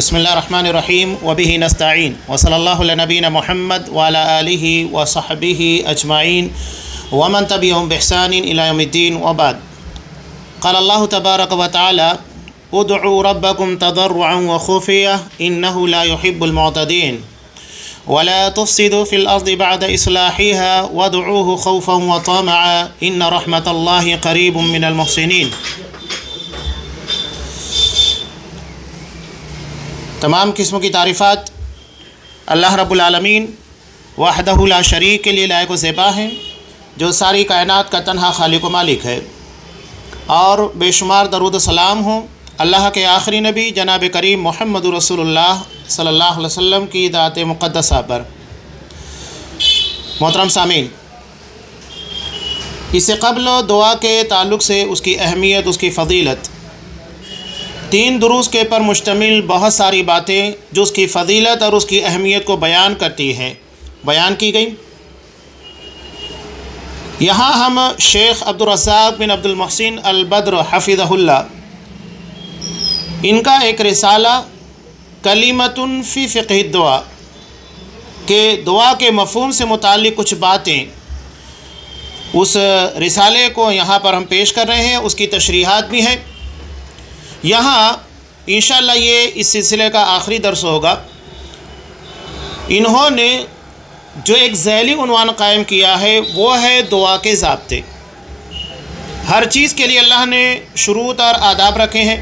بسم اللہ الرحمن الرحیم وبہ نستعین وصلی اللہ علی نبینا محمد وعلی آلہ وصحبہ اجمعین ومن تبعہم بإحسان الی یوم الدین وبعد. قال اللہ تبارک و تعالی ادعوا ربکم تضرعا وخفیہ انہ لا يحب المعتدین ولا تفسدوا في الارض بعد اصلاحها وادعوه خوفا وطمعا ان رحمت اللہ قریب من المحسنین. تمام قسموں کی تعریفات اللہ رب العالمین وحدہ لا شریک کے لیے لائق و زیبا ہیں، جو ساری کائنات کا تنہا خالق و مالک ہے، اور بے شمار درود و سلام ہوں اللہ کے آخری نبی جناب کریم محمد رسول اللہ صلی اللہ علیہ وسلم کی ذات مقدسہ پر. محترم سامعین، اس سے قبل دعا کے تعلق سے اس کی اہمیت، اس کی فضیلت، 3 دروس کے پر مشتمل بہت ساری باتیں جو اس کی فضیلت اور اس کی اہمیت کو بیان کرتی ہیں بیان کی گئیں. یہاں ہم شیخ عبدالرزاق بن عبد المحسن البدر حفظہ اللہ، ان کا ایک رسالہ کلمۃ فی فقہ الدعاء کہ دعا کے مفہوم سے متعلق کچھ باتیں، اس رسالے کو یہاں پر ہم پیش کر رہے ہیں. اس کی تشریحات بھی ہیں. یہاں انشاءاللہ یہ اس سلسلے کا آخری درس ہوگا. انہوں نے جو ایک ذیلی عنوان قائم کیا ہے وہ ہے دعا کے ضابطے. ہر چیز کے لیے اللہ نے شروط اور آداب رکھے ہیں.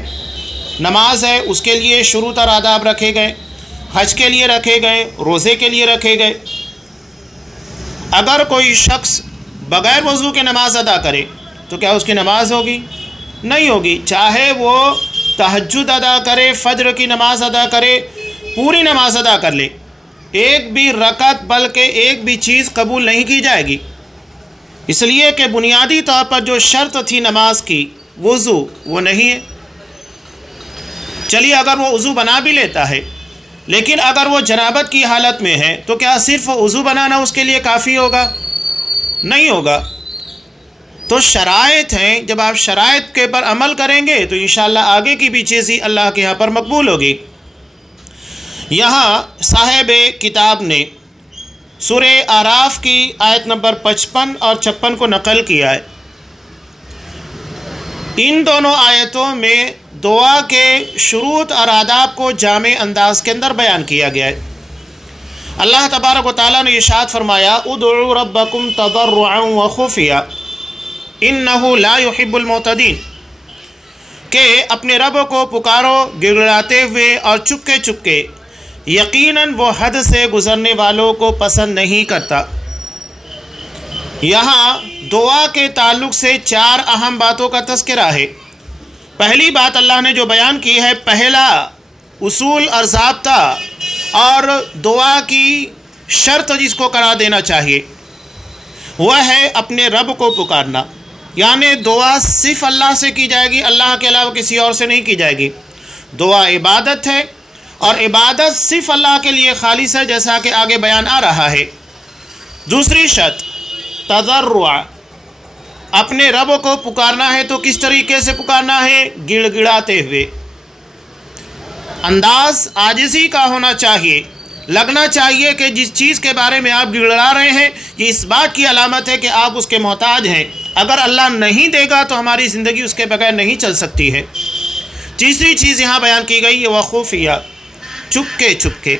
نماز ہے، اس کے لیے شروط اور آداب رکھے گئے، حج کے لیے رکھے گئے، روزے کے لیے رکھے گئے. اگر کوئی شخص بغیر وضو کے نماز ادا کرے تو کیا اس کی نماز ہوگی؟ نہیں ہوگی. چاہے وہ تہجد ادا کرے، فجر کی نماز ادا کرے، پوری نماز ادا کر لے، ایک بھی رکعت بلکہ ایک بھی چیز قبول نہیں کی جائے گی. اس لیے کہ بنیادی طور پر جو شرط تھی نماز کی، وضو، وہ نہیں ہے. چلیے اگر وہ وضو بنا بھی لیتا ہے، لیکن اگر وہ جنابت کی حالت میں ہے تو کیا صرف وضو بنانا اس کے لیے کافی ہوگا؟ نہیں ہوگا. تو شرائط ہیں، جب آپ شرائط کے پر عمل کریں گے تو انشاءاللہ آگے کی بھی چیز ہی اللہ کے یہاں پر مقبول ہوگی. یہاں صاحب کتاب نے سورہ اعراف کی آیت نمبر 55 اور 56 کو نقل کیا ہے. ان دونوں آیتوں میں دعا کے شروط اور آداب کو جامع انداز کے اندر بیان کیا گیا ہے. اللہ تبارک و تعالیٰ نے ارشاد فرمایا ادعوا ربکم تضرعا وخفیہ انہ لا يحب المعتدین، کہ اپنے رب کو پکارو گڑگڑاتے ہوئے اور چپکے چپکے، یقیناً وہ حد سے گزرنے والوں کو پسند نہیں کرتا. یہاں دعا کے تعلق سے 4 اہم باتوں کا تذکرہ ہے. پہلی بات اللہ نے جو بیان کی ہے، پہلا اصول اور ضابطہ اور دعا کی شرط جس کو قرار دینا چاہیے، وہ ہے اپنے رب کو پکارنا. یعنی دعا صرف اللہ سے کی جائے گی، اللہ کے علاوہ کسی اور سے نہیں کی جائے گی. دعا عبادت ہے، اور عبادت صرف اللہ کے لیے خالص ہے، جیسا کہ آگے بیان آ رہا ہے. دوسری شرط تضرع، اپنے رب کو پکارنا ہے تو کس طریقے سے پکارنا ہے؟ گڑ گڑاتے ہوئے. انداز عاجزی کا ہونا چاہیے. لگنا چاہیے کہ جس چیز کے بارے میں آپ گڑگڑا رہے ہیں یہ اس بات کی علامت ہے کہ آپ اس کے محتاج ہیں. اگر اللہ نہیں دے گا تو ہماری زندگی اس کے بغیر نہیں چل سکتی ہے. تیسری چیز یہاں بیان کی گئی ہے وخفیہ، چپکے چپکے،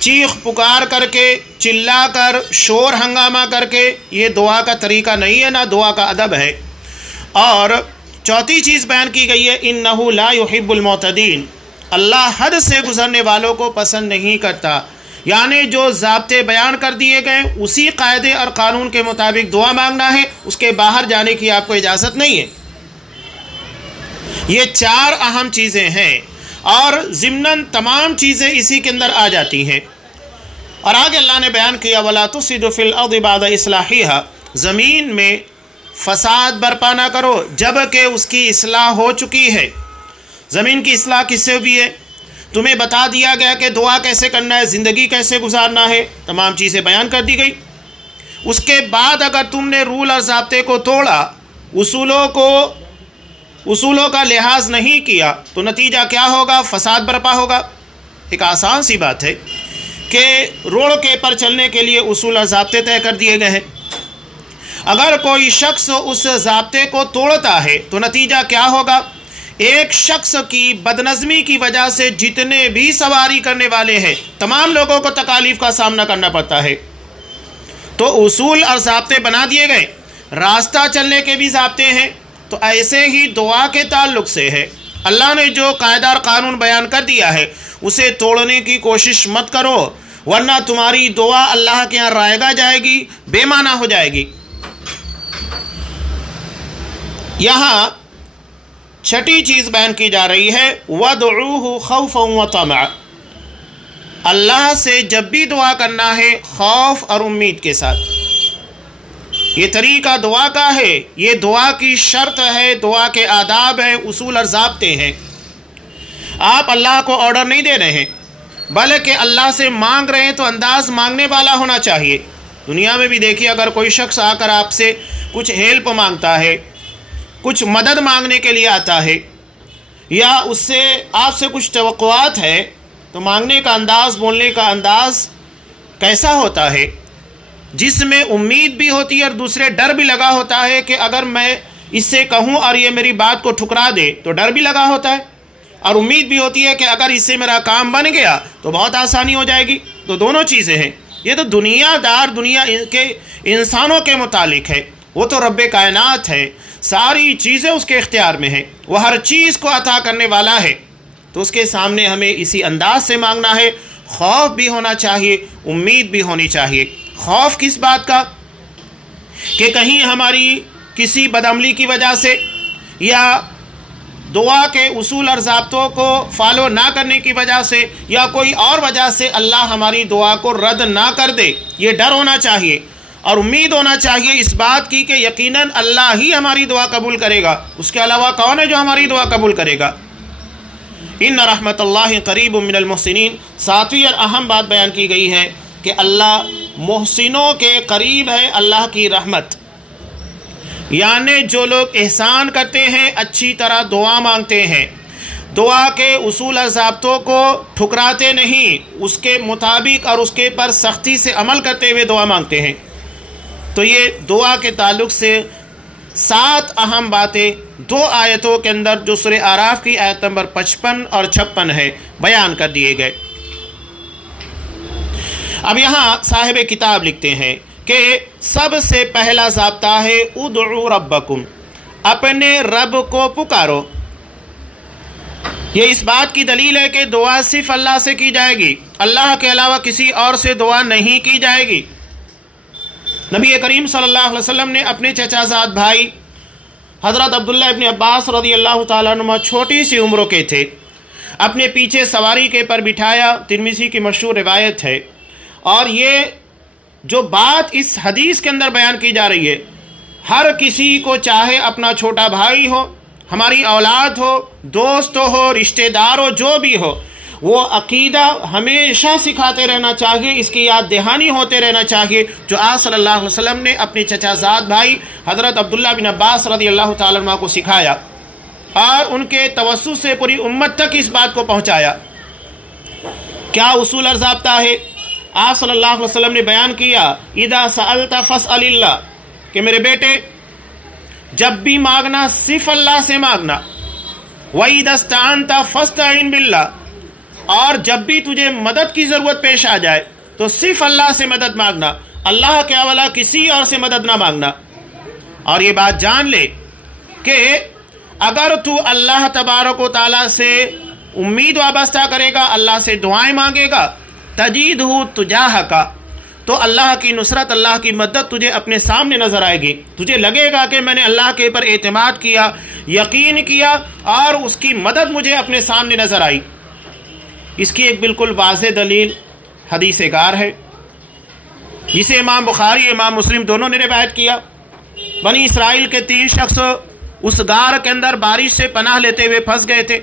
چیخ پکار کر کے، چلا کر، شور ہنگامہ کر کے. یہ دعا کا طریقہ نہیں ہے، نہ دعا کا ادب ہے. اور چوتھی چیز بیان کی گئی ہے انہ لا يحب المعتدین، اللہ حد سے گزرنے والوں کو پسند نہیں کرتا. یعنی جو ضابطے بیان کر دیے گئے اسی قاعدے اور قانون کے مطابق دعا مانگنا ہے، اس کے باہر جانے کی آپ کو اجازت نہیں ہے. یہ 4 اہم چیزیں ہیں، اور ضمناً تمام چیزیں اسی کے اندر آ جاتی ہیں. اور آگے اللہ نے بیان کیا وَلَا تُفْسِدُوا فِي الْأَرْضِ بَعْدَ إِصْلَاحِهَا، زمین میں فساد برپا نہ کرو جب کہ اس کی اصلاح ہو چکی ہے. زمین کی اصلاح کس سے ہوئی ہے؟ تمہیں بتا دیا گیا کہ دعا کیسے کرنا ہے، زندگی کیسے گزارنا ہے، تمام چیزیں بیان کر دی گئی. اس کے بعد اگر تم نے رول اور ضابطے کو توڑا، اصولوں کا لحاظ نہیں کیا تو نتیجہ کیا ہوگا؟ فساد برپا ہوگا. ایک آسان سی بات ہے کہ روڈ کے پر چلنے کے لیے اصول اور ضابطے طے کر دیے گئے ہیں. اگر کوئی شخص اس ضابطے کو توڑتا ہے تو نتیجہ کیا ہوگا؟ ایک شخص کی بدنظمی کی وجہ سے جتنے بھی سواری کرنے والے ہیں تمام لوگوں کو تکالیف کا سامنا کرنا پڑتا ہے. تو اصول اور ضابطے بنا دیے گئے، راستہ چلنے کے بھی ضابطے ہیں. تو ایسے ہی دعا کے تعلق سے ہے، اللہ نے جو قاعدہ اور قانون بیان کر دیا ہے اسے توڑنے کی کوشش مت کرو، ورنہ تمہاری دعا اللہ کے یہاں رائگاں جائے گی، بے معنی ہو جائے گی. یہاں چھٹی چیز بیان کی جا رہی ہے وَادْعُوهُ خَوْفًا وَطَمَعًا. اللہ سے جب بھی دعا کرنا ہے خوف اور امید کے ساتھ. یہ طریقہ دعا کا ہے، یہ دعا کی شرط ہے، دعا کے آداب ہیں، اصول اور ضابطے ہیں. آپ اللہ کو آرڈر نہیں دے رہے ہیں بلکہ اللہ سے مانگ رہے ہیں تو انداز مانگنے والا ہونا چاہیے. دنیا میں بھی دیکھیے، اگر کوئی شخص آ کر آپ سے کچھ ہیلپ مانگتا ہے، کچھ مدد مانگنے کے لیے آتا ہے، یا اس سے آپ سے کچھ توقعات ہے، تو مانگنے کا انداز، بولنے کا انداز کیسا ہوتا ہے؟ جس میں امید بھی ہوتی ہے اور دوسرے ڈر بھی لگا ہوتا ہے کہ اگر میں اس سے کہوں اور یہ میری بات کو ٹھکرا دے تو ڈر بھی لگا ہوتا ہے، اور امید بھی ہوتی ہے کہ اگر اس سے میرا کام بن گیا تو بہت آسانی ہو جائے گی. تو دونوں چیزیں ہیں. یہ تو دنیا کے انسانوں کے متعلق ہے، وہ تو رب کائنات ہے، ساری چیزیں اس کے اختیار میں ہیں، وہ ہر چیز کو عطا کرنے والا ہے. تو اس کے سامنے ہمیں اسی انداز سے مانگنا ہے. خوف بھی ہونا چاہیے، امید بھی ہونی چاہیے. خوف کس بات کا؟ کہ کہیں ہماری کسی بدعملی کی وجہ سے یا دعا کے اصول اور ضابطوں کو فالو نہ کرنے کی وجہ سے یا کوئی اور وجہ سے اللہ ہماری دعا کو رد نہ کر دے، یہ ڈر ہونا چاہیے. اور امید ہونا چاہیے اس بات کی کہ یقیناً اللہ ہی ہماری دعا قبول کرے گا، اس کے علاوہ کون ہے جو ہماری دعا قبول کرے گا؟ ان رحمت اللہ قریب من المحسنین. ساتویں اور اہم بات بیان کی گئی ہے کہ اللہ محسنوں کے قریب ہے. اللہ کی رحمت یعنی جو لوگ احسان کرتے ہیں، اچھی طرح دعا مانگتے ہیں، دعا کے اصول اور ضابطوں کو ٹھکراتے نہیں، اس کے مطابق اور اس کے پر سختی سے عمل کرتے ہوئے دعا مانگتے ہیں. تو یہ دعا کے تعلق سے 7 اہم باتیں 2 آیتوں کے اندر جو سورہ اعراف کی آیت نمبر 55 اور 56 ہے بیان کر دیے گئے. اب یہاں صاحب کتاب لکھتے ہیں کہ سب سے پہلا ضابطہ ہے ادعوا ربکم، اپنے رب کو پکارو. یہ اس بات کی دلیل ہے کہ دعا صرف اللہ سے کی جائے گی، اللہ کے علاوہ کسی اور سے دعا نہیں کی جائے گی. نبی کریم صلی اللہ علیہ وسلم نے اپنے چچا زاد بھائی حضرت عبداللہ ابن عباس رضی اللہ تعالیٰ عنہ چھوٹی سی عمروں کے تھے، اپنے پیچھے سواری کے پر بٹھایا. ترمذی کی مشہور روایت ہے. اور یہ جو بات اس حدیث کے اندر بیان کی جا رہی ہے، ہر کسی کو چاہے اپنا چھوٹا بھائی ہو، ہماری اولاد ہو، دوست ہو، رشتہ دار ہو، جو بھی ہو، وہ عقیدہ ہمیشہ سکھاتے رہنا چاہیے، اس کی یاد دہانی ہوتے رہنا چاہیے جو آپ صلی اللہ علیہ وسلم نے اپنے چچا زاد بھائی حضرت عبداللہ بن عباس رضی اللہ تعالیٰ عنہ کو سکھایا اور ان کے توسط سے پوری امت تک اس بات کو پہنچایا. کیا اصول اور ضابطہ ہے؟ آپ صلی اللہ علیہ وسلم نے بیان کیا اذا سألت فاسأل اللہ، کہ میرے بیٹے جب بھی مانگنا صرف اللہ سے مانگنا. وَإِذَا اسْتَعَنْتَ فَاسْتَعِنْ بِاللَّهِ، اور جب بھی تجھے مدد کی ضرورت پیش آ جائے تو صرف اللہ سے مدد مانگنا، اللہ کے علاوہ کسی اور سے مدد نہ مانگنا. اور یہ بات جان لے کہ اگر تو اللہ تبارک و تعالیٰ سے امید وابستہ کرے گا، اللہ سے دعائیں مانگے گا، تجیدہ تجاہک، تو اللہ کی نصرت، اللہ کی مدد تجھے اپنے سامنے نظر آئے گی. تجھے لگے گا کہ میں نے اللہ کے پر اعتماد کیا، یقین کیا، اور اس کی مدد مجھے اپنے سامنے نظر آئی. اس کی ایک بالکل واضح دلیل حدیث کار ہے جسے امام بخاری امام مسلم دونوں نے روایت کیا. بنی اسرائیل کے 3 شخص اس غار کے اندر بارش سے پناہ لیتے ہوئے پھنس گئے تھے.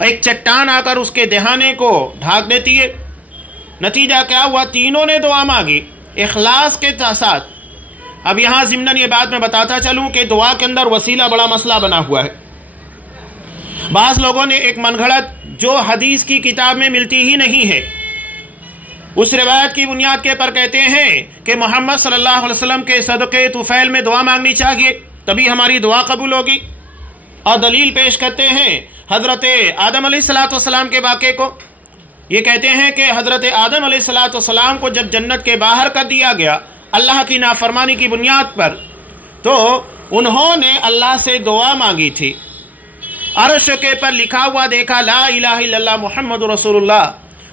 ایک چٹان آ کر اس کے دہانے کو ڈھانک دیتی ہے. نتیجہ کیا ہوا؟ تینوں نے دعا مانگی اخلاص کے ساتھ. اب یہاں ضمناً یہ بات میں بتاتا چلوں کہ دعا کے اندر وسیلہ بڑا مسئلہ بنا ہوا ہے. بعض لوگوں نے ایک من گھڑت جو حدیث کی کتاب میں ملتی ہی نہیں ہے، اس روایت کی بنیاد کے پر کہتے ہیں کہ محمد صلی اللہ علیہ وسلم کے صدقے طفیل میں دعا مانگنی چاہیے، تبھی ہماری دعا قبول ہوگی۔ اور دلیل پیش کرتے ہیں حضرت آدم علیہ السلام کے واقعے کو۔ یہ کہتے ہیں کہ حضرت آدم علیہ السلام کو جب جنت کے باہر کر دیا گیا اللہ کی نافرمانی کی بنیاد پر، تو انہوں نے اللہ سے دعا مانگی تھی۔ عرش کے پر لکھا ہوا دیکھا لا الہ الا اللہ محمد رسول اللہ،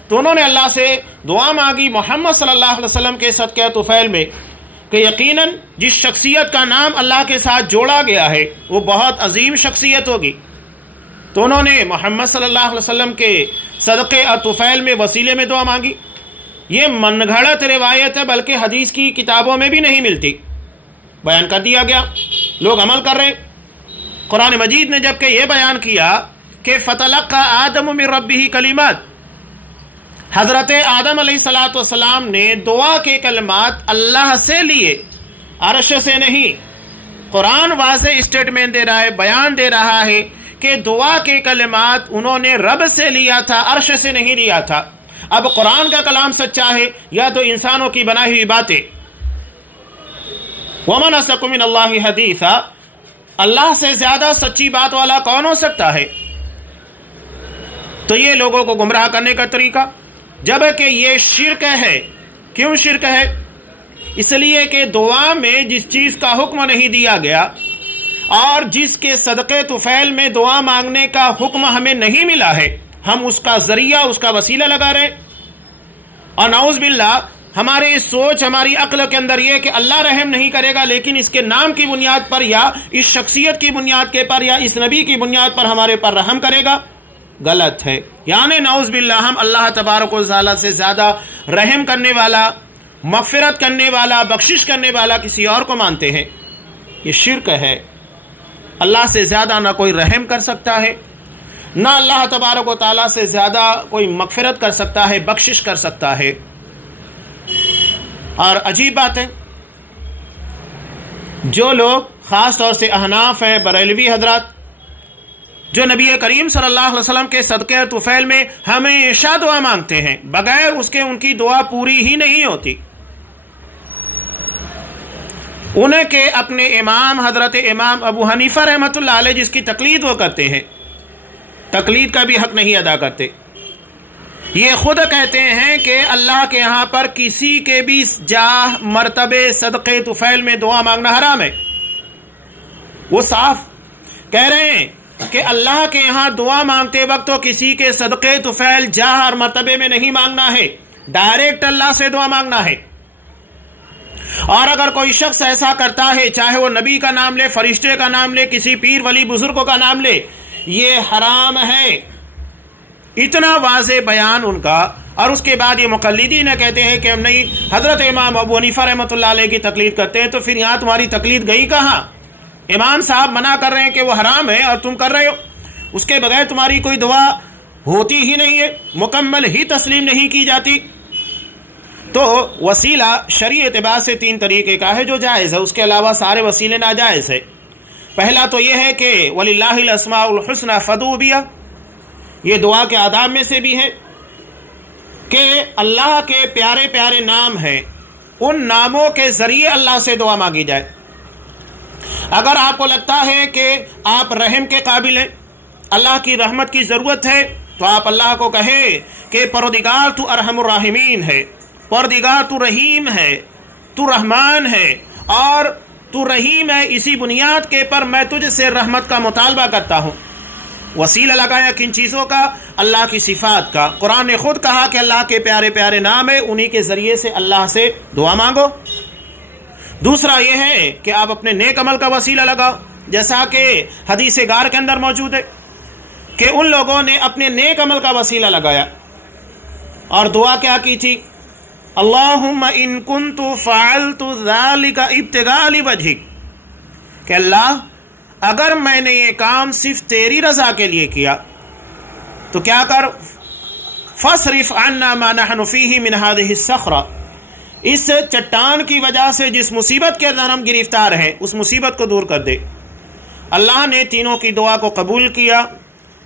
تو انہوں نے اللہ سے دعا مانگی محمد صلی اللہ علیہ وسلم کے صدقہ طفیل میں کہ یقیناً جس شخصیت کا نام اللہ کے ساتھ جوڑا گیا ہے وہ بہت عظیم شخصیت ہوگی۔ تو انہوں نے محمد صلی اللہ علیہ وسلم کے صدقے طفیل میں وسیلے میں دعا مانگی۔ یہ من گھڑت روایت ہے، بلکہ حدیث کی کتابوں میں بھی نہیں ملتی، بیان کر دیا گیا، لوگ عمل کر رہے ہیں۔ قرآن مجید نے جبکہ یہ بیان کیا کہ فَتَلَقَّى آدَمُ مِن رَبِّهِ کلمات، حضرت آدم علیہ السلام نے دعا کے کلمات اللہ سے لیے، عرش سے نہیں۔ قرآن واضح اسٹیٹمنٹ دے رہا ہے، بیان دے رہا ہے کہ دعا کے کلمات انہوں نے رب سے لیا تھا، عرش سے نہیں لیا تھا۔ اب قرآن کا کلام سچا ہے یا تو انسانوں کی بنائی ہوئی باتیں؟ وَمَنْ أَصْدَقُ مِنَ اللَّهِ حَدِيثًا، اللہ سے زیادہ سچی بات والا کون ہو سکتا ہے؟ تو یہ لوگوں کو گمراہ کرنے کا طریقہ، جبکہ یہ شرک ہے۔ کیوں شرک ہے؟ اس لیے کہ دعا میں جس چیز کا حکم نہیں دیا گیا اور جس کے صدقے طفیل میں دعا مانگنے کا حکم ہمیں نہیں ملا ہے، ہم اس کا ذریعہ، اس کا وسیلہ لگا رہے۔ اور نعوذ باللہ ہمارے سوچ، ہماری عقل کے اندر یہ کہ اللہ رحم نہیں کرے گا، لیکن اس کے نام کی بنیاد پر یا اس شخصیت کی بنیاد کے پر یا اس نبی کی بنیاد پر ہمارے پر رحم کرے گا، غلط ہے۔ یعنی نعوذ باللہ ہم اللہ تبارک و تعالی سے زیادہ رحم کرنے والا، مغفرت کرنے والا، بخشش کرنے والا کسی اور کو مانتے ہیں۔ یہ شرک ہے۔ اللہ سے زیادہ نہ کوئی رحم کر سکتا ہے، نہ اللہ تبارک و تعالی سے زیادہ کوئی مغفرت کر سکتا ہے، بخشش کر سکتا ہے۔ اور عجیب بات ہے، جو لوگ خاص طور سے احناف ہیں، بریلوی حضرات، جو نبی کریم صلی اللہ علیہ وسلم کے صدقے طفیل میں ہمیشہ دعا مانگتے ہیں، بغیر اس کے ان کی دعا پوری ہی نہیں ہوتی۔ انہیں کہ اپنے امام حضرت امام ابو حنیفہ رحمۃ اللہ علیہ جس کی تقلید وہ کرتے ہیں، تقلید کا بھی حق نہیں ادا کرتے۔ یہ خود کہتے ہیں کہ اللہ کے یہاں پر کسی کے بھی جاہ، مرتبے، صدقے طفیل میں دعا مانگنا حرام ہے۔ وہ صاف کہہ رہے ہیں کہ اللہ کے یہاں دعا مانگتے وقت تو کسی کے صدقے طفیل، جاہ اور مرتبے میں نہیں مانگنا ہے، ڈائریکٹ اللہ سے دعا مانگنا ہے۔ اور اگر کوئی شخص ایسا کرتا ہے، چاہے وہ نبی کا نام لے، فرشتے کا نام لے، کسی پیر ولی بزرگوں کا نام لے، یہ حرام ہے۔ اتنا واضح بیان ان کا، اور اس کے بعد یہ مقلدین کہتے ہیں کہ ہم نہیں حضرت امام ابو حنیفہ رحمۃ اللہ علیہ کی تقلید کرتے ہیں، تو پھر یہاں تمہاری تقلید گئی کہاں؟ امام صاحب منع کر رہے ہیں کہ وہ حرام ہے اور تم کر رہے ہو، اس کے بغیر تمہاری کوئی دعا ہوتی ہی نہیں ہے، مکمل ہی تسلیم نہیں کی جاتی۔ تو وسیلہ شرعی اعتبار سے 3 طریقے کا ہے جو جائز ہے، اس کے علاوہ سارے وسیلے ناجائز ہے۔ پہلا تو یہ ہے کہ وَلِلَّهِ الْأَسْمَاءُ الْحُسْنَى فَادْعُوا بِهَا، یہ دعا کے آداب میں سے بھی ہے کہ اللہ کے پیارے پیارے نام ہیں، ان ناموں کے ذریعے اللہ سے دعا مانگی جائے۔ اگر آپ کو لگتا ہے کہ آپ رحم کے قابل ہیں، اللہ کی رحمت کی ضرورت ہے، تو آپ اللہ کو کہیں کہ پروردگار تو ارحم الراحمین ہے، پروردگار تو رحیم ہے، تو رحمان ہے، اور تو رحیم ہے، اسی بنیاد کے پر میں تجھ سے رحمت کا مطالبہ کرتا ہوں۔ وسیلہ لگایا کن چیزوں کا؟ اللہ کی صفات کا۔ قرآن نے خود کہا کہ اللہ کے پیارے پیارے نام ہیں، انہی کے ذریعے سے اللہ سے دعا مانگو۔ دوسرا یہ ہے کہ آپ اپنے نیک عمل کا وسیلہ لگاؤ، جیسا کہ حدیث گار کے اندر موجود ہے کہ ان لوگوں نے اپنے نیک عمل کا وسیلہ لگایا اور دعا کیا کی تھی؟ اللہم ان کنت فعلت ذالک ابتغاء لوجہک، کہ اللہ اگر میں نے یہ کام صرف تیری رضا کے لیے کیا تو کیا کر، فاصرف عنا ما نحن فیہ من هذه الصخرہ، اس چٹان کی وجہ سے جس مصیبت کے اندر ہم گرفتار ہیں اس مصیبت کو دور کر دے۔ اللہ نے تینوں کی دعا کو قبول کیا،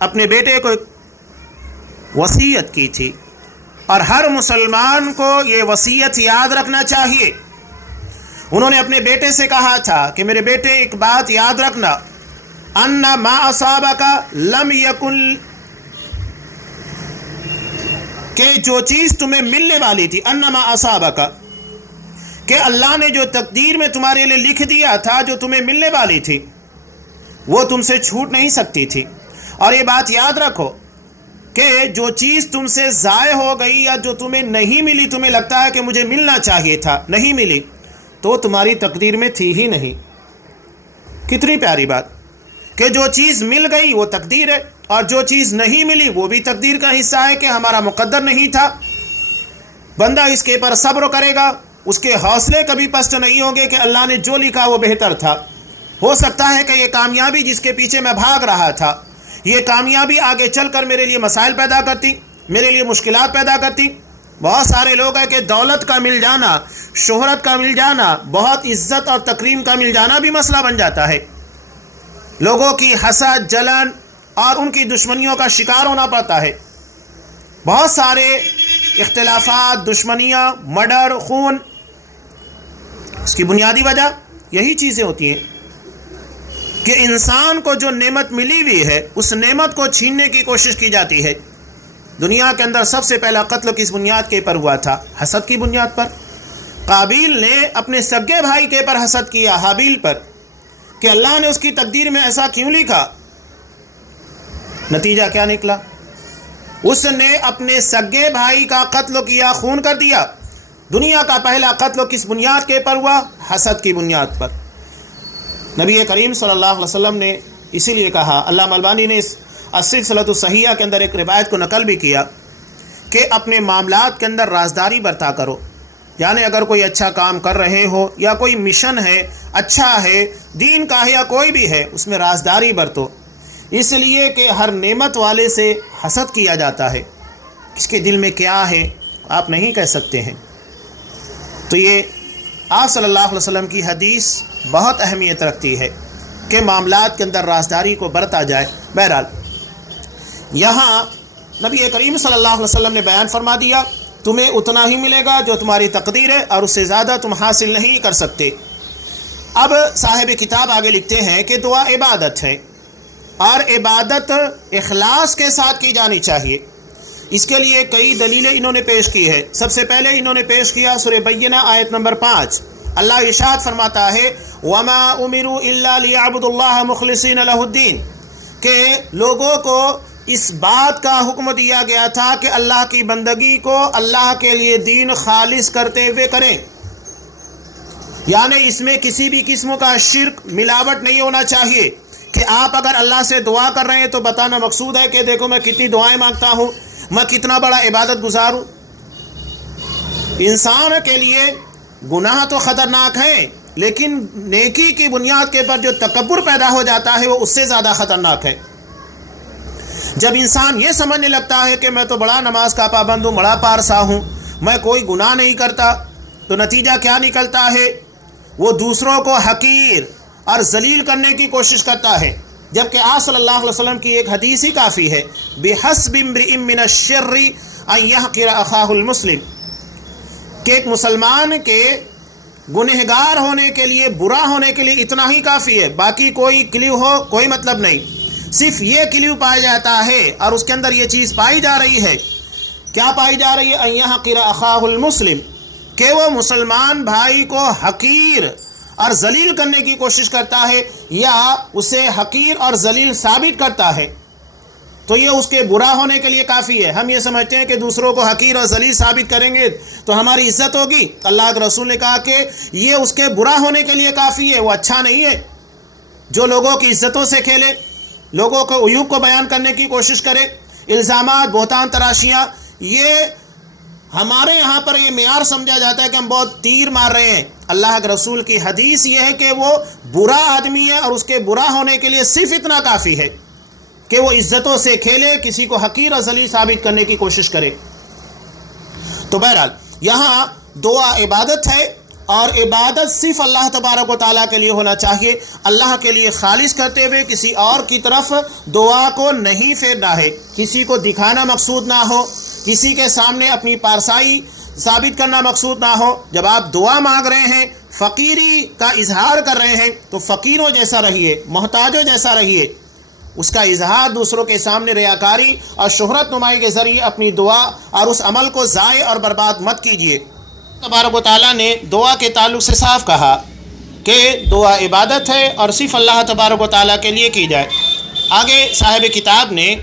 اپنے بیٹے کو وصیت کی تھی، اور ہر مسلمان کو یہ وصیت یاد رکھنا چاہیے۔ انہوں نے اپنے بیٹے سے کہا تھا کہ میرے بیٹے ایک بات یاد رکھنا، ان ما اصابک لم یکن، کہ جو چیز تمہیں ملنے والی تھی، ان ما اصابک، کہ اللہ نے جو تقدیر میں تمہارے لیے لکھ دیا تھا، جو تمہیں ملنے والی تھی، وہ تم سے چھوٹ نہیں سکتی تھی۔ اور یہ بات یاد رکھو کہ جو چیز تم سے ضائع ہو گئی یا جو تمہیں نہیں ملی، تمہیں لگتا ہے کہ مجھے ملنا چاہیے تھا، نہیں ملی، تو تمہاری تقدیر میں تھی ہی نہیں۔ کتنی پیاری بات کہ جو چیز مل گئی وہ تقدیر ہے، اور جو چیز نہیں ملی وہ بھی تقدیر کا حصہ ہے کہ ہمارا مقدر نہیں تھا۔ بندہ اس کے پر صبر کرے گا، اس کے حوصلے کبھی پست نہیں ہوں گے کہ اللہ نے جو لکھا وہ بہتر تھا۔ ہو سکتا ہے کہ یہ کامیابی جس کے پیچھے میں بھاگ رہا تھا، یہ کامیابی آگے چل کر میرے لیے مسائل پیدا کرتی، میرے لیے مشکلات پیدا کرتی۔ بہت سارے لوگ ہیں کہ دولت کا مل جانا، شہرت کا مل جانا، بہت عزت اور تکریم کا مل جانا بھی مسئلہ بن جاتا ہے۔ لوگوں کی حسد، جلن اور ان کی دشمنیوں کا شکار ہونا پڑتا ہے۔ بہت سارے اختلافات، دشمنیاں، مرڈر، خون، اس کی بنیادی وجہ یہی چیزیں ہوتی ہیں کہ انسان کو جو نعمت ملی ہوئی ہے اس نعمت کو چھیننے کی کوشش کی جاتی ہے۔ دنیا کے اندر سب سے پہلا قتل کس بنیاد کے پر ہوا تھا؟ حسد کی بنیاد پر۔ قابیل نے اپنے سگے بھائی کے پر حسد کیا، حابیل پر، کہ اللہ نے اس کی تقدیر میں ایسا کیوں لکھا؟ نتیجہ کیا نکلا؟ اس نے اپنے سگے بھائی کا قتل کیا، خون کر دیا۔ دنیا کا پہلا قتل کس بنیاد کے پر ہوا؟ حسد کی بنیاد پر۔ نبی کریم صلی اللہ علیہ وسلم نے اسی لیے کہا، علامہ البانی نے اس السلسلۃ الصحیحہ کے اندر ایک روایت کو نقل بھی کیا کہ اپنے معاملات کے اندر رازداری برتا کرو۔ یعنی اگر کوئی اچھا کام کر رہے ہو یا کوئی مشن ہے، اچھا ہے، دین کا ہے یا کوئی بھی ہے، اس میں رازداری برتو، اس لیے کہ ہر نعمت والے سے حسد کیا جاتا ہے۔ کس کے دل میں کیا ہے آپ نہیں کہہ سکتے ہیں۔ تو یہ آپ صلی اللہ علیہ وسلم کی حدیث بہت اہمیت رکھتی ہے کہ معاملات کے اندر رازداری کو برتا جائے۔ بہرحال یہاں نبی کریم صلی اللہ علیہ وسلم نے بیان فرما دیا، تمہیں اتنا ہی ملے گا جو تمہاری تقدیر ہے، اور اس سے زیادہ تم حاصل نہیں کر سکتے۔ اب صاحب کتاب آگے لکھتے ہیں کہ دعا عبادت ہے، اور عبادت اخلاص کے ساتھ کی جانی چاہیے۔ اس کے لیے کئی دلیلیں انہوں نے پیش کی ہے۔ سب سے پہلے انہوں نے پیش کیا سورہ بینہ آیت نمبر 5۔ اللہ ارشاد فرماتا ہے وَمَا أُمِرُوا إِلَّا لِيَعْبُدُوا اللَّهَ مُخْلِصِينَ لَهُ الدِّينَ، کہ لوگوں کو اس بات کا حکم دیا گیا تھا کہ اللہ کی بندگی کو اللہ کے لیے دین خالص کرتے ہوئے کریں، یعنی اس میں کسی بھی قسم کا شرک، ملاوٹ نہیں ہونا چاہیے کہ آپ اگر اللہ سے دعا کر رہے ہیں تو بتانا مقصود ہے کہ دیکھو میں کتنی دعائیں مانگتا ہوں، میں کتنا بڑا عبادت گزار ہوں۔ انسان کے لیے گناہ تو خطرناک ہیں، لیکن نیکی کی بنیاد کے پر جو تکبر پیدا ہو جاتا ہے وہ اس سے زیادہ خطرناک ہے۔ جب انسان یہ سمجھنے لگتا ہے کہ میں تو بڑا نماز کا پابند ہوں، بڑا پارسا ہوں، میں کوئی گناہ نہیں کرتا، تو نتیجہ کیا نکلتا ہے؟ وہ دوسروں کو حقیر اور ذلیل کرنے کی کوشش کرتا ہے، جبکہ آپ صلی اللہ علیہ وسلم کی ایک حدیث ہی کافی ہے، بِحَسْبِ امْرِئٍ مِّنَ الشَّرِّ أَن يَحْقِرَ أَخَاهُ الْمُسْلِمِ، کہ ایک مسلمان کے گنہگار ہونے کے لیے، برا ہونے کے لیے اتنا ہی کافی ہے، باقی کوئی کلیو ہو کوئی مطلب نہیں۔ صرف یہ کلیو پایا جاتا ہے اور اس کے اندر یہ چیز پائی جا رہی ہے، کیا پائی جا رہی ہے؟ أَن يَحْقِرَ أَخَاهُ الْمُسْلِمِ، کہ وہ مسلمان بھائی کو حقیر اور ذلیل کرنے کی کوشش کرتا ہے، یا اسے حقیر اور ذلیل ثابت کرتا ہے، تو یہ اس کے برا ہونے کے لیے کافی ہے۔ ہم یہ سمجھتے ہیں کہ دوسروں کو حقیر اور ذلیل ثابت کریں گے تو ہماری عزت ہوگی۔ اللہ کے رسول نے کہا کہ یہ اس کے برا ہونے کے لیے کافی ہے، وہ اچھا نہیں ہے۔ جو لوگوں کی عزتوں سے کھیلے، لوگوں کو عیوب کو بیان کرنے کی کوشش کرے، الزامات، بہتان تراشیاں، یہ ہمارے یہاں پر یہ معیار سمجھا جاتا ہے کہ ہم بہت تیر مار رہے ہیں۔ اللہ کے رسول کی حدیث یہ ہے کہ وہ برا آدمی ہے اور اس کے برا ہونے کے لیے صرف اتنا کافی ہے کہ وہ عزتوں سے کھیلے، کسی کو حقیر اور ذلیل ثابت کرنے کی کوشش کرے۔ تو بہرحال یہاں دعا عبادت ہے، اور عبادت صرف اللہ تبارک و تعالیٰ کے لیے ہونا چاہیے، اللہ کے لیے خالص کرتے ہوئے کسی اور کی طرف دعا کو نہیں پھیرنا ہے، کسی کو دکھانا مقصود نہ ہو، کسی کے سامنے اپنی پارسائی ثابت کرنا مقصود نہ ہو۔ جب آپ دعا مانگ رہے ہیں، فقیری کا اظہار کر رہے ہیں، تو فقیروں جیسا رہیے، محتاجوں جیسا رہیے۔ اس کا اظہار دوسروں کے سامنے ریاکاری اور شہرت نمائی کے ذریعے اپنی دعا اور اس عمل کو ضائع اور برباد مت کیجیے۔ تبارک و تعالیٰ نے دعا کے تعلق سے صاف کہا کہ دعا عبادت ہے اور صرف اللہ تبارک و تعالیٰ کے لیے کی جائے۔ آگے صاحب کتاب نے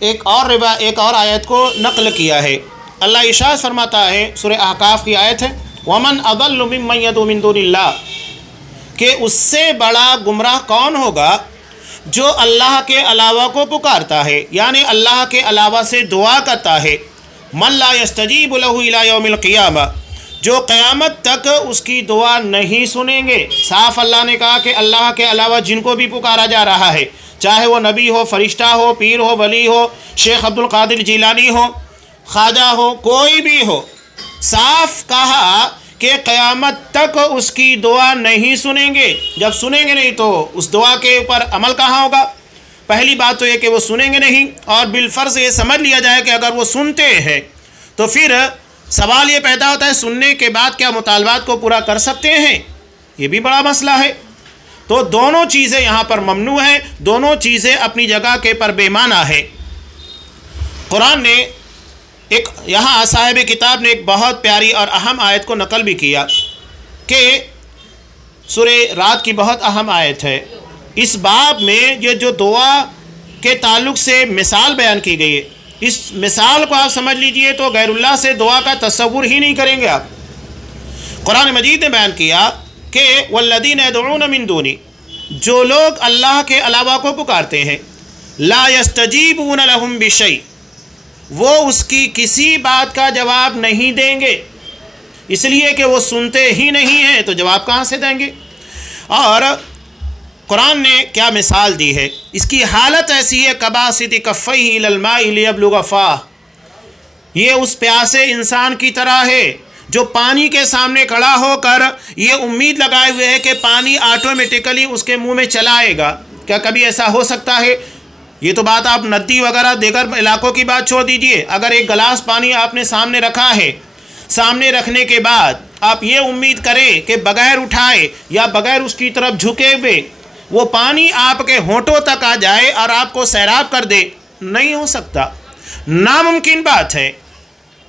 ایک اور آیت کو نقل کیا ہے۔ اللہ ارشاد فرماتا ہے، سورہ احقاف کی آیت ہے، وَمَنْ أَضَلُّ مِمَّنْ يَدْعُو مِن دُونِ اللَّهِ، کہ اس سے بڑا گمراہ کون ہوگا جو اللہ کے علاوہ کو پکارتا ہے، یعنی اللہ کے علاوہ سے دعا کرتا ہے، مَن لَا يَسْتَجِيبُ لَهُ إِلَىٰ يَوْمِ الْقِيَامَةِ، جو قیامت تک اس کی دعا نہیں سنیں گے۔ صاف اللہ نے کہا کہ اللہ کے علاوہ جن کو بھی پکارا جا رہا ہے، چاہے وہ نبی ہو، فرشتہ ہو، پیر ہو، ولی ہو، شیخ عبد القادر جیلانی ہو، خواجہ ہو، کوئی بھی ہو، صاف کہا کہ قیامت تک اس کی دعا نہیں سنیں گے۔ جب سنیں گے نہیں تو اس دعا کے اوپر عمل کہاں ہوگا؟ پہلی بات تو یہ کہ وہ سنیں گے نہیں، اور بالفرض یہ سمجھ لیا جائے کہ اگر وہ سنتے ہیں تو پھر سوال یہ پیدا ہوتا ہے سننے کے بعد کیا مطالبات کو پورا کر سکتے ہیں؟ یہ بھی بڑا مسئلہ ہے۔ تو دونوں چیزیں یہاں پر ممنوع ہیں، دونوں چیزیں اپنی جگہ کے پر بے معنی ہے۔ قرآن نے یہاں صاحب کتاب نے ایک بہت پیاری اور اہم آیت کو نقل بھی کیا کہ سورہ رات کی بہت اہم آیت ہے۔ اس باب میں یہ جو دعا کے تعلق سے مثال بیان کی گئی ہے، اس مثال کو آپ سمجھ لیجئے تو غیر اللہ سے دعا کا تصور ہی نہیں کریں گے آپ۔ قرآن مجید نے بیان کیا کہ والذین یدعون من دونی، جو لوگ اللہ کے علاوہ کو پکارتے ہیں، لا یستجیبون لہم بشیء، وہ اس کی کسی بات کا جواب نہیں دیں گے، اس لیے کہ وہ سنتے ہی نہیں ہیں، تو جواب کہاں سے دیں گے؟ اور قرآن نے کیا مثال دی ہے، اس کی حالت ایسی ہے کباسط کفیہ الی الماء لیبلغ فاہ، یہ اس پیاسے انسان کی طرح ہے جو پانی کے سامنے کھڑا ہو کر یہ امید لگائے ہوئے ہے کہ پانی آٹومیٹیکلی اس کے منہ میں چلا آئے گا۔ کیا کبھی ایسا ہو سکتا ہے؟ یہ تو بات آپ ندی وغیرہ دیگر علاقوں کی بات چھوڑ دیجئے، اگر ایک گلاس پانی آپ نے سامنے رکھا ہے، سامنے رکھنے کے بعد آپ یہ امید کریں کہ بغیر اٹھائے یا بغیر اس کی طرف جھکے ہوئے وہ پانی آپ کے ہونٹوں تک آ جائے اور آپ کو سیراب کر دے، نہیں ہو سکتا، ناممکن بات ہے۔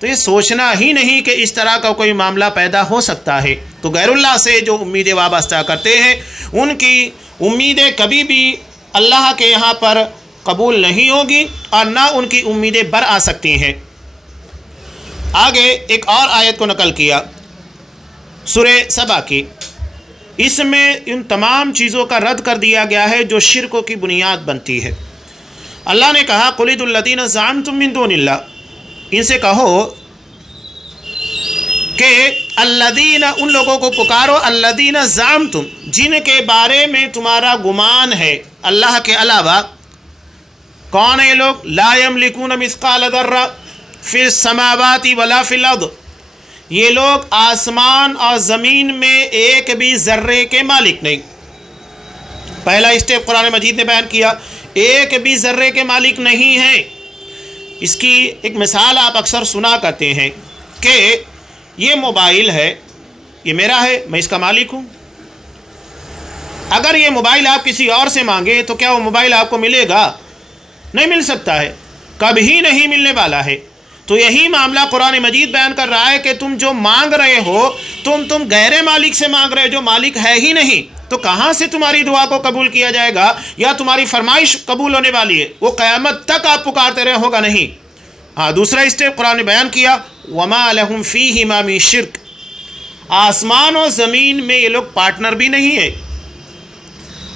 تو یہ سوچنا ہی نہیں کہ اس طرح کا کوئی معاملہ پیدا ہو سکتا ہے۔ تو غیر اللہ سے جو امیدیں وابستہ کرتے ہیں، ان کی امیدیں کبھی بھی اللہ کے یہاں پر قبول نہیں ہوگی اور نہ ان کی امیدیں بر آ سکتی ہیں۔ آگے ایک اور آیت کو نقل کیا سورہ سبا کی، اس میں ان تمام چیزوں کا رد کر دیا گیا ہے جو شرک کی بنیاد بنتی ہے۔ اللہ نے کہا قل ادعوا الذین زعمتم من دون اللہ، ان سے کہو کہ الذین، ان لوگوں کو پکارو، الذین زعمتم، جن کے بارے میں تمہارا گمان ہے اللہ کے علاوہ۔ کون ہیں یہ لوگ؟ لا یملکون مثقال ذرہ فی السماوات ولا فی الارض، یہ لوگ آسمان اور زمین میں ایک بھی ذرے کے مالک نہیں۔ پہلا اسٹیپ قرآن مجید نے بیان کیا، ایک بھی ذرے کے مالک نہیں ہیں۔ اس کی ایک مثال آپ اکثر سنا کرتے ہیں کہ یہ موبائل ہے، یہ میرا ہے، میں اس کا مالک ہوں۔ اگر یہ موبائل آپ کسی اور سے مانگے تو کیا وہ موبائل آپ کو ملے گا؟ نہیں مل سکتا ہے، کبھی نہیں ملنے والا ہے۔ تو یہی معاملہ قرآن مجید بیان کر رہا ہے کہ تم جو مانگ رہے ہو تم غیر مالک سے مانگ رہے ہو جو مالک ہے ہی نہیں، تو کہاں سے تمہاری دعا کو قبول کیا جائے گا یا تمہاری فرمائش قبول ہونے والی ہے؟ وہ قیامت تک آپ پکارتے رہے ہوگا نہیں۔ ہاں، دوسرا اسٹیپ قرآن نے بیان کیا وما لہم فیہما من شرک، آسمان و زمین میں یہ لوگ پارٹنر بھی نہیں ہے۔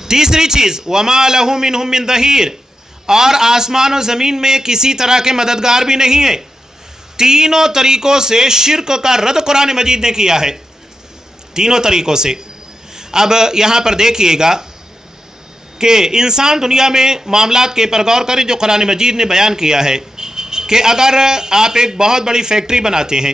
تیسری چیز وما لہ منہم من ظہیر، اور آسمان و زمین میں کسی طرح کے مددگار بھی نہیں ہے۔ تینوں طریقوں سے شرک کا رد قرآن مجید نے کیا ہے، تینوں طریقوں سے۔ اب یہاں پر دیکھیے گا کہ انسان دنیا میں معاملات کے پر غور کریں جو قرآن مجید نے بیان کیا ہے کہ اگر آپ ایک بہت بڑی فیکٹری بناتے ہیں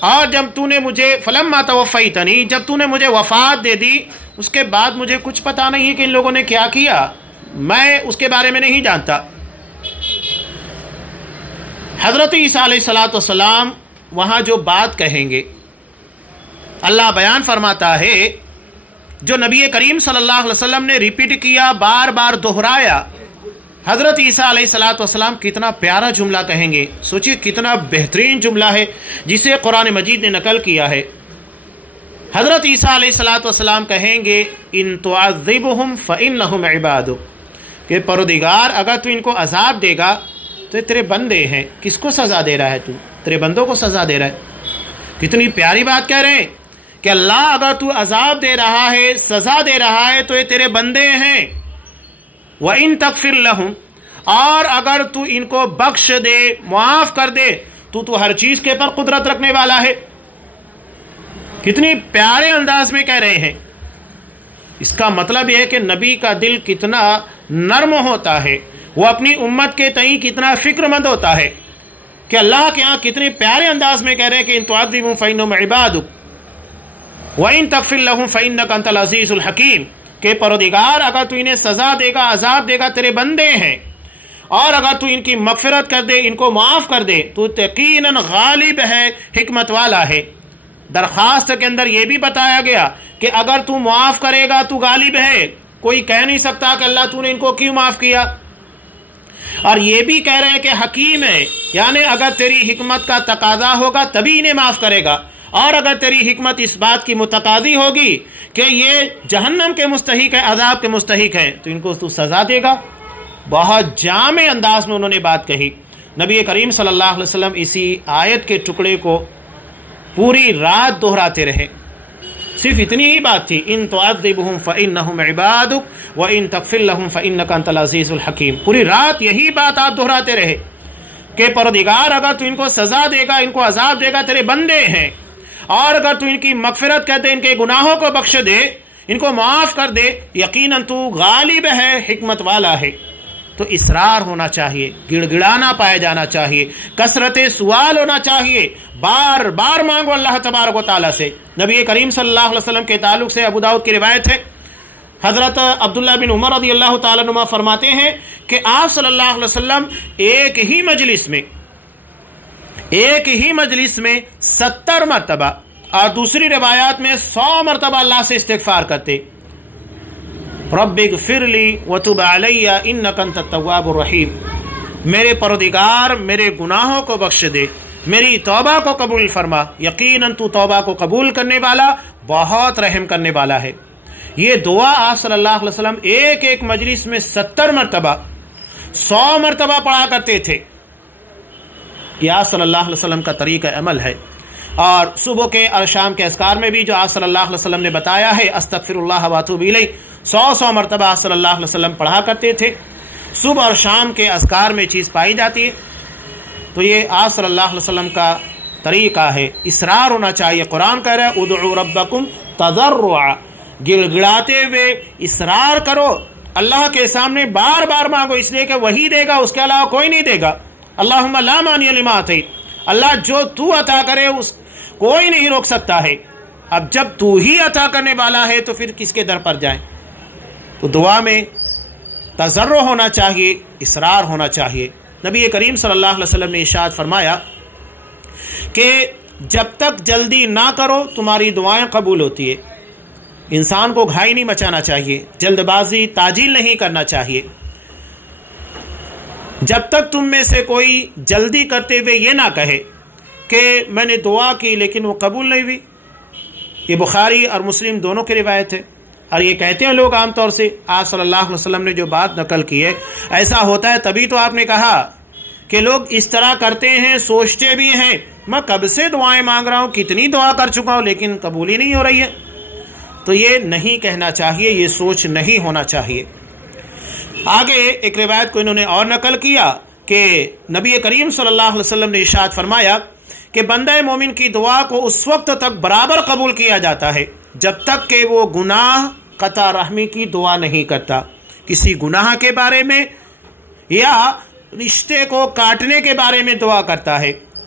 اور جب تُونے مجھے فلما توفیتنی، جب تُونے مجھے وفات دے دی، اس کے بعد مجھے کچھ پتہ نہیں ہے کہ ان لوگوں نے کیا کیا، میں اس کے بارے میں نہیں جانتا۔ حضرت عیسیٰ علیہ السلام وہاں جو بات کہیں گے، اللہ بیان فرماتا ہے جو نبی کریم صلی اللہ علیہ وسلم نے ریپیٹ کیا، بار بار دہرایا، حضرت عیسیٰ علیہ السلام کتنا پیارا جملہ کہیں گے۔ سوچئے کتنا بہترین جملہ ہے جسے قرآن مجید نے نقل کیا ہے۔ حضرت عیسیٰ علیہ السلام کہیں گے ان تعذبہم فإنہم عبادک، کہ پروردگار اگر تو ان کو عذاب دے گا تو یہ تیرے بندے ہیں۔ کس کو سزا دے رہا ہے؟ تو تیرے بندوں کو سزا دے رہا ہے۔ کتنی پیاری بات کہہ رہے ہیں کہ اللہ اگر تو عذاب دے رہا ہے، سزا دے رہا ہے تو یہ تیرے بندے ہیں۔ وَإِن تَغْفِرْ لَهُمْ، اور اگر تو ان کو بخش دے، معاف کر دے، تو ہر چیز کے پر قدرت رکھنے والا ہے۔ کتنی پیارے انداز میں کہہ رہے ہیں۔ اس کا مطلب یہ ہے کہ نبی کا دل کتنا نرم ہوتا ہے، وہ اپنی امت کے تئیں کتنا فکر مند ہوتا ہے کہ اللہ کے ہاں کتنے پیارے انداز میں کہہ رہے ہیں کہ ان تعذبہم فإنہم عبادک وَإِن تَغْفِرْ لَهُمْ فَإِنَّكَ أَنْتَ الْعَزِيزُ الْحَكِيمُ، کہ پروردگار اگر تو انہیں سزا دے گا، عذاب دے گا، تیرے بندے ہیں، اور اگر تو ان کی مغفرت کر دے، ان کو معاف کر دے، تو یقیناً غالب ہے، حکمت والا ہے۔ درخواست کے اندر یہ بھی بتایا گیا کہ اگر تو معاف کرے گا تو غالب ہے، کوئی کہہ نہیں سکتا کہ اللہ تو نے ان کو کیوں معاف کیا۔ اور یہ بھی کہہ رہے ہیں کہ حکیم ہے، یعنی اگر تیری حکمت کا تقاضا ہوگا تبھی انہیں معاف کرے گا، اور اگر تیری حکمت اس بات کی متقاضی ہوگی کہ یہ جہنم کے مستحق ہے، عذاب کے مستحق ہے، تو ان کو تو سزا دے گا۔ بہت جامع انداز میں انہوں نے بات کہی۔ نبی کریم صلی اللہ علیہ وسلم اسی آیت کے ٹکڑے کو پوری رات دہراتے رہے۔ صرف اتنی ہی بات تھی، ان تعذبہم فإنہم عبادک وإن تغفر لہم فإنک انت العزیز الحکیم۔ پوری رات یہی بات آپ دہراتے رہے کہ پروردگار اگر تو ان کو سزا دے گا، ان کو عذاب دے گا، تیرے بندے ہیں، اور اگر تو ان کی مغفرت کر دے، ان کے گناہوں کو بخش دے، ان کو معاف کر دے، یقیناً تو غالب ہے، حکمت والا ہے۔ تو اصرار ہونا چاہیے، گڑ گڑانا پایا جانا چاہیے، کثرت سوال ہونا چاہیے، بار بار مانگو اللہ تبارک و تعالیٰ سے۔ نبی کریم صلی اللہ علیہ وسلم کے تعلق سے ابو داؤد کی روایت ہے، حضرت عبداللہ بن عمر رضی اللہ تعالیٰ عنہ فرماتے ہیں کہ آپ صلی اللہ علیہ وسلم ایک ہی مجلس میں 70 مرتبہ اور دوسری روایات میں 100 مرتبہ اللہ سے استغفار کرتے، رب اغفر لی وتب علی انک انت التواب الرحیم، میرے پروردگار میرے گناہوں کو بخش دے، میری توبہ کو قبول فرما، یقیناً تو توبہ کو قبول کرنے والا، بہت رحم کرنے والا ہے۔ یہ دعا آپ صلی اللہ علیہ وسلم ایک ایک مجلس میں 70 مرتبہ 100 مرتبہ پڑھا کرتے تھے۔ یہ آپ صلی اللہ علیہ وسلم کا طریقہ عمل ہے۔ اور صبح کے اور شام کے اذکار میں بھی جو آپ صلی اللہ علیہ وسلم نے بتایا ہے، استغفر اللہ واتوب الیہ، 100 مرتبہ آپ صلی اللہ علیہ وسلم پڑھا کرتے تھے۔ صبح اور شام کے اذکار میں چیز پائی جاتی ہے۔ تو یہ آپ صلی اللہ علیہ وسلم کا طریقہ ہے، اصرار ہونا چاہیے۔ قرآن کہہ رہا ہے ادعوا ربکم تضرعا، گڑ گڑاتے ہوئے اصرار کرو، اللہ کے سامنے بار بار مانگو، اس لیے کہ وہی دے گا، اس کے علاوہ کوئی نہیں دے گا۔ اللہم لا مانع لما اعطیت، اللہ جو تو عطا کرے اس کوئی نہیں روک سکتا ہے۔ اب جب تو ہی عطا کرنے والا ہے تو پھر کس کے در پر جائیں؟ تو دعا میں تضرع ہونا چاہیے، اصرار ہونا چاہیے۔ نبی کریم صلی اللہ علیہ وسلم نے ارشاد فرمایا کہ جب تک جلدی نہ کرو تمہاری دعائیں قبول ہوتی ہے۔ انسان کو گھائی نہیں مچانا چاہیے، جلد بازی تعجیل نہیں کرنا چاہیے۔ جب تک تم میں سے کوئی جلدی کرتے ہوئے یہ نہ کہے کہ میں نے دعا کی لیکن وہ قبول نہیں ہوئی۔ یہ بخاری اور مسلم دونوں کی روایت ہے، اور یہ کہتے ہیں لوگ عام طور سے، آپ صلی اللہ علیہ وسلم نے جو بات نقل کی ہے ایسا ہوتا ہے، تبھی تو آپ نے کہا کہ لوگ اس طرح کرتے ہیں، سوچتے بھی ہیں میں کب سے دعائیں مانگ رہا ہوں، کتنی دعا کر چکا ہوں لیکن قبول ہی نہیں ہو رہی ہے۔ تو یہ نہیں کہنا چاہیے، یہ سوچ نہیں ہونا چاہیے۔ آگے ایک روایت کو انہوں نے اور نقل کیا کہ نبی کریم صلی اللہ علیہ وسلم نے ارشاد فرمایا کہ بندہ مومن کی دعا کو اس وقت تک برابر قبول کیا جاتا ہے جب تک کہ وہ گناہ قطع رحمی کی دعا نہیں کرتا، کسی گناہ کے بارے میں یا رشتے کو کاٹنے کے بارے میں دعا کرتا ہے،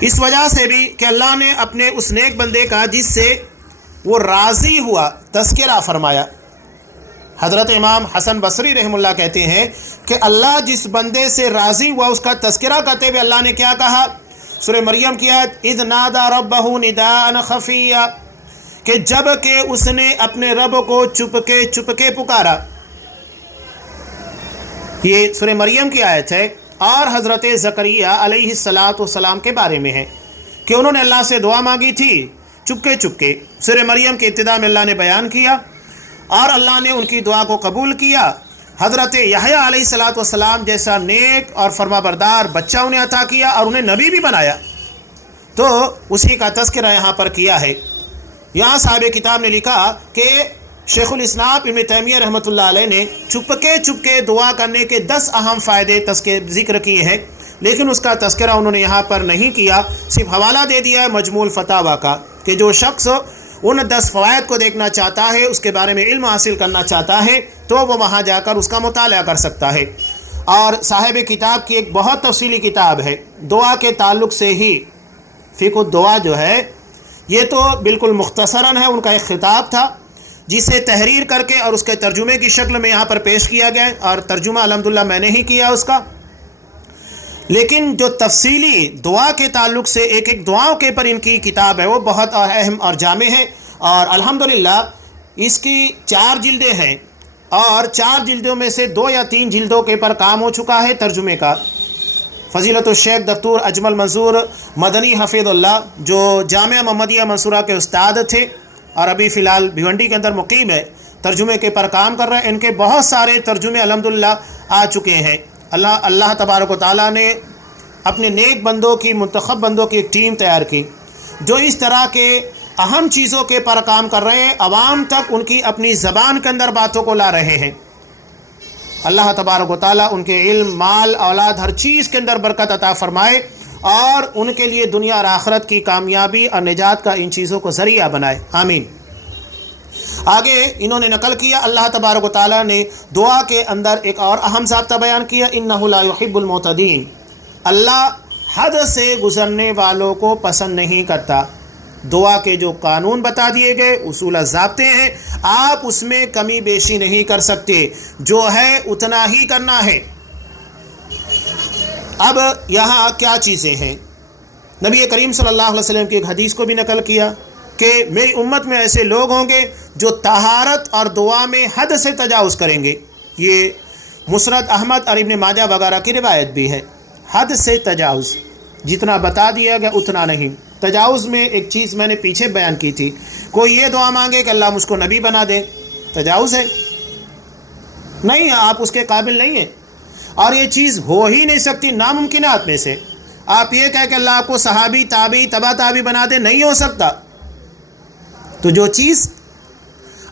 اس وجہ سے بھی کہ اللہ نے اپنے اس نیک بندے کا جس سے وہ راضی ہوا تذکرہ فرمایا۔ حضرت امام حسن بصری رحم اللہ کہتے ہیں کہ اللہ جس بندے سے راضی ہوا اس کا تذکرہ کرتے ہوئے اللہ نے کیا کہا؟ سورہ مریم کی آیت اذ نادى ربہ نداء خفیا، کہ جب کہ اس نے اپنے رب کو چپکے پکارا۔ یہ سورہ مریم کی آیت ہے، اور حضرت زکریہ علیہ السلام کے بارے میں ہے کہ انہوں نے اللہ سے دعا مانگی تھی چپکے۔ سورہ مریم کے ابتدا میں اللہ نے بیان کیا اور اللہ نے ان کی دعا کو قبول کیا۔ حضرت یحییٰ علیہ السلام جیسا نیک اور فرما بردار بچہ انہیں عطا کیا اور انہیں نبی بھی بنایا، تو اسی کا تذکرہ یہاں پر کیا ہے۔ یہاں صاحب کتاب نے لکھا کہ شیخ الاسلام ابن تیمیہ رحمۃ اللہ علیہ نے چپکے دعا کرنے کے 10 اہم فائدے ذکر کیے ہیں، لیکن اس کا تذکرہ انہوں نے یہاں پر نہیں کیا، صرف حوالہ دے دیا ہے مجموع الفتاویٰ کا کہ جو شخص ان 10 فوائد کو دیکھنا چاہتا ہے، اس کے بارے میں علم حاصل کرنا چاہتا ہے، تو وہ وہاں جا کر اس کا مطالعہ کر سکتا ہے۔ اور صاحب کتاب کی ایک بہت تفصیلی کتاب ہے دعا کے تعلق سے ہی، فقہ الدعا جو ہے، یہ تو بالکل مختصراً ہے، ان کا ایک خطاب تھا جسے تحریر کر کے اور اس کے ترجمے کی شکل میں یہاں پر پیش کیا گیا ہے، اور ترجمہ الحمدللہ میں نے ہی کیا اس کا۔ لیکن جو تفصیلی دعا کے تعلق سے ایک دعاؤں کے پر ان کی کتاب ہے، وہ بہت اہم اور جامع ہے، اور الحمدللہ اس کی 4 جلدیں ہیں، اور 4 جلدوں میں سے 2 یا 3 جلدوں کے پر کام ہو چکا ہے ترجمے کا۔ فضیلت الشیخ دکتور اجمل منظور مدنی حفظ اللہ، جو جامعہ محمدیہ منصورہ کے استاد تھے اور ابھی فی الحال بھیونڈی کے اندر مقیم ہے، ترجمے کے پر کام کر رہے ہیں، ان کے بہت سارے ترجمے الحمدللہ آ چکے ہیں۔ اللہ تبارک و تعالیٰ نے اپنے نیک بندوں کی، منتخب بندوں کی ایک ٹیم تیار کی جو اس طرح کے اہم چیزوں کے پر کام کر رہے ہیں، عوام تک ان کی اپنی زبان کے اندر باتوں کو لا رہے ہیں۔ اللہ تبارک و تعالیٰ ان کے علم، مال، اولاد، ہر چیز کے اندر برکت عطا فرمائے، اور ان کے لیے دنیا اور آخرت کی کامیابی اور نجات کا ان چیزوں کو ذریعہ بنائے، آمین۔ آگے انہوں نے نقل کیا، اللہ تبارک و تعالیٰ نے دعا کے اندر ایک اور اہم ضابطہ بیان کیا، انہ لا یحب المعتدین، اللہ حد سے گزرنے والوں کو پسند نہیں کرتا۔ دعا کے جو قانون بتا دیے گئے، اصول ضابطے ہیں، آپ اس میں کمی بیشی نہیں کر سکتے، جو ہے اتنا ہی کرنا ہے۔ اب یہاں کیا چیزیں ہیں؟ نبی کریم صلی اللہ علیہ وسلم کی ایک حدیث کو بھی نقل کیا کہ میری امت میں ایسے لوگ ہوں گے جو طہارت اور دعا میں حد سے تجاوز کریں گے۔ یہ مسند احمد اور ابن ماجہ وغیرہ کی روایت بھی ہے۔ حد سے تجاوز، جتنا بتا دیا گیا اتنا نہیں۔ تجاوز میں ایک چیز میں نے پیچھے بیان کی تھی، کوئی یہ دعا مانگے کہ اللہ مجھ کو نبی بنا دے، تجاوز ہے؟ نہیں، آپ اس کے قابل نہیں ہیں، اور یہ چیز ہو ہی نہیں سکتی، ناممکنات میں سے۔ آپ یہ کہہ کہ اللہ آپ کو صحابی، تابعی، تبع تابعی بنا دے، نہیں ہو سکتا۔ تو جو چیز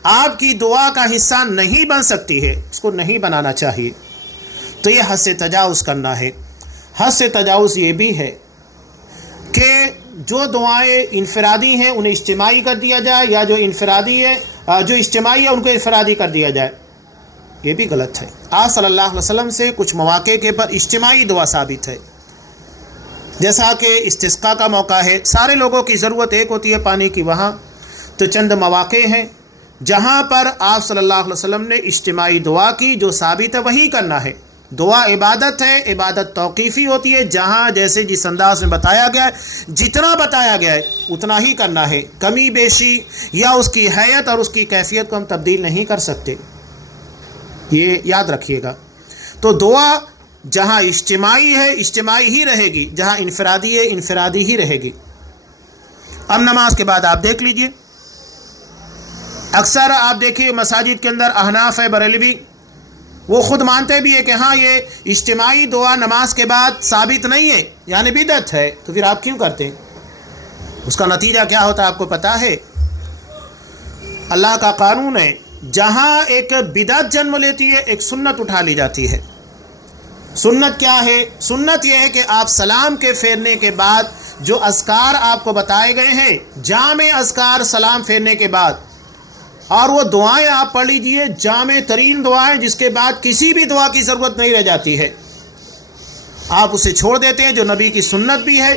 آپ کی دعا کا حصہ نہیں بن سکتی ہے، اس کو نہیں بنانا چاہیے۔ تو یہ حد سے تجاوز کرنا ہے۔ حد سے تجاوز یہ بھی ہے کہ جو دعائیں انفرادی ہیں انہیں اجتماعی کر دیا جائے، یا جو انفرادی ہے، جو اجتماعی ہے ان کو انفرادی کر دیا جائے، یہ بھی غلط ہے۔ آپ صلی اللہ علیہ وسلم سے کچھ مواقع کے پر اجتماعی دعا ثابت ہے، جیسا کہ استسقاء کا موقع ہے، سارے لوگوں کی ضرورت ایک ہوتی ہے پانی کی، وہاں تو چند مواقع ہیں جہاں پر آپ صلی اللہ علیہ وسلم نے اجتماعی دعا کی، جو ثابت ہے وہی کرنا ہے۔ دعا عبادت ہے، عبادت توقیفی ہوتی ہے، جہاں جیسے جس انداز میں بتایا گیا ہے، جتنا بتایا گیا ہے اتنا ہی کرنا ہے، کمی بیشی یا اس کی حیت اور اس کی کیفیت کو ہم تبدیل نہیں کر سکتے، یہ یاد رکھیے گا۔ تو دعا جہاں اجتماعی ہے اجتماعی ہی رہے گی، جہاں انفرادی ہے انفرادی ہی رہے گی۔ اب نماز کے بعد آپ دیکھ لیجئے، اکثر آپ دیکھیے مساجد کے اندر احناف بریلوی وہ خود مانتے بھی ہے کہ ہاں یہ اجتماعی دعا نماز کے بعد ثابت نہیں ہے، یعنی بدعت ہے، تو پھر آپ کیوں کرتے ہیں؟ اس کا نتیجہ کیا ہوتا ہے آپ کو پتہ ہے؟ اللہ کا قانون ہے، جہاں ایک بدعت جنم لیتی ہے ایک سنت اٹھا لی جاتی ہے۔ سنت کیا ہے؟ سنت یہ ہے کہ آپ سلام کے پھیرنے کے بعد جو اذکار آپ کو بتائے گئے ہیں، جامع اذکار سلام پھیرنے کے بعد، اور وہ دعائیں آپ پڑھ لیجئے، جامع ترین دعائیں جس کے بعد کسی بھی دعا کی ضرورت نہیں رہ جاتی ہے، آپ اسے چھوڑ دیتے ہیں، جو نبی کی سنت بھی ہے،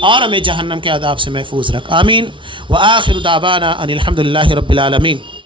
اور ہمیں جہنم کے عذاب سے محفوظ رکھ. آمین. وآخر دعوانا ان الحمد للہ رب العالمین.